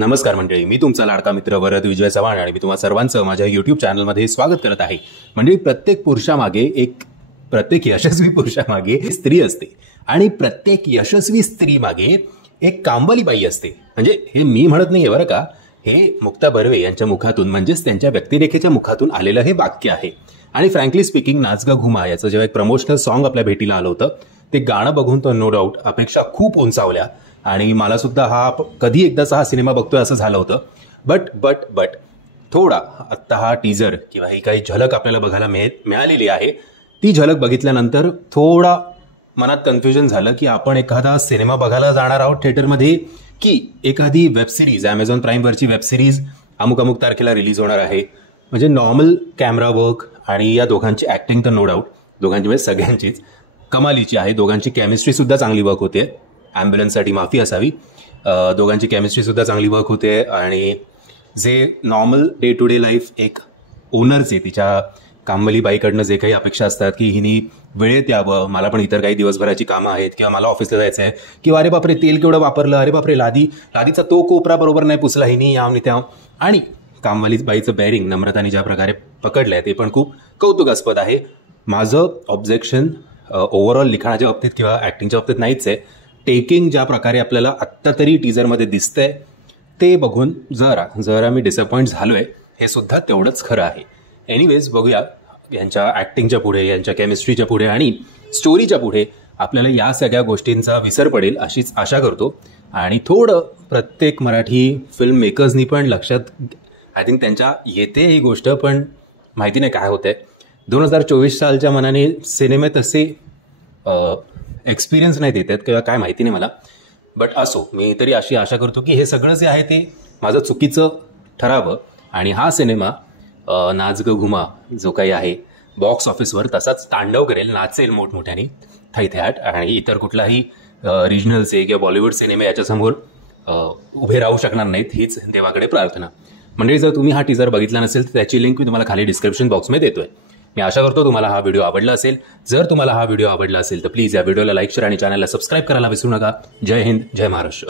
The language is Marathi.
नमस्कार मंडळी, मी तुमचा लाडका मित्र वरद विजय चव्हाण आणि मी तुम्हा सर्वांचं माझ्या यूट्यूब चॅनलमध्ये स्वागत करत आहे. मंडळी, प्रत्येक यशस्वी पुरुषामागे स्त्री असते आणि प्रत्येक यशस्वी स्त्री मागे एक कामवाली बाई असते. म्हणजे हे मी म्हणत नाहीये बरं का, हे मुक्ता बर्वे यांच्या मुखातून म्हणजेच त्यांच्या व्यक्तिरेखेच्या मुखातून आलेलं हे वाक्य आहे. आणि फ्रँकली स्पीकिंग, नाच ग घुमा याचं जेव्हा एक प्रमोशनल सॉन्ग आपल्या भेटीला आलं होतं, ते गाणं बघून तर नो डाऊट अपेक्षा खूप उंचावल्या आणि मला सुद्धा कधी एकदाचा हा सिनेमा बघतोय असं झालं होतं. बट थोडा आत्ता हा टीजर किंवा ही काही झलक आपल्याला बघायला मिळालेली आहे. ती झलक बघितल्यानंतर थोडा मनात कन्फ्युजन झालं की आपण एखादा सिनेमा बघायला जाणार आहोत थिएटरमध्ये की एखादी वेबसिरीज, ॲमेझॉन प्राईमवरची वेबसिरीज अमुक तारखेला रिलीज होणार आहे. म्हणजे नॉर्मल कॅमेरा वर्क आणि या दोघांची ॲक्टिंग तर नो डाऊट दोघांची म्हणजे सगळ्यांचीच कमालीची आहे. दोघांची केमिस्ट्री सुद्धा चांगली वर्क होते. ॲम्ब्युलन्ससाठी माफी असावी. दोघांची केमिस्ट्री सुद्धा चांगली वर्क होते आणि जे normal day to day life एक ओनरचे तिच्या कामवाली बाईकडनं जे काही अपेक्षा असतात की हिनी वेळेत यावं, मला पण इतर काही दिवसभराची कामं आहेत किंवा मला ऑफिसला जायचं आहे किंवा अरे बापरे तेल केवढं वापरलं, अरे बापरे लादीचा तो कोपरा बरोबर नाही पुसला हिनी, याव आणि त्याव. आणि कामवाली बाईचं बेअरिंग नम्रताने ज्या प्रकारे पकडलं आहे ते पण खूप कौतुकास्पद आहे. माझं ऑब्जेक्शन ओव्हरऑल लिखाणाच्या बाबतीत किंवा ॲक्टिंगच्या बाबतीत नाहीच आहे. टेकिंग ज्या प्रकारे आपल्याला आत्ता तरी टीजरमध्ये दिसतंय ते बघून जरा मी डिसअपॉइंट झालोय, हे सुद्धा तेवढंच खरं आहे. एनिवेज, बघूया यांच्या ॲक्टिंगच्या पुढे, यांच्या केमिस्ट्रीच्या पुढे आणि स्टोरीच्या पुढे आपल्याला या सगळ्या गोष्टींचा विसर पडेल अशीच आशा करतो. आणि थोडं प्रत्येक मराठी फिल्म मेकर्सनी पण लक्षात, आय थिंक त्यांच्या येते ही गोष्ट, पण माहिती नाही काय होतंय. 2024 सालच्या मनाने सिनेमे तसे एक्सपिरियन्स नाही देत आहेत किंवा काय माहिती नाही मला. बट असो, मी तरी अशी आशा करतो की हे सगळं जे आहे ते माझं चुकीचं ठरावं आणि हा सिनेमा नाच ग घुमा जो काही आहे बॉक्स ऑफिसवर तसाच तांडव करेल, नाचेल मोठमोठ्याने थैथ्याट आणि इतर कुठलाही रिजनलचे किंवा बॉलिवूड सिनेमे याच्यासमोर उभे राहू शकणार नाहीत, हीच देवाकडे प्रार्थना. म्हणजे जर तुम्ही हा टीजर बघितला नसेल तर त्याची लिंक मी तुम्हाला खाली डिस्क्रिप्शन बॉक्समध्ये देतोय. मी आशा करतो तुम्हाला हा व्हिडिओ आवडला असेल. जर तुम्हाला हा व्हिडिओ आवडला असेल तर प्लीज या व्हिडिओला लाईक, शेअर आणि चॅनलला सबस्क्राईब करायला विसरू नका. जय हिंद, जय महाराष्ट्र.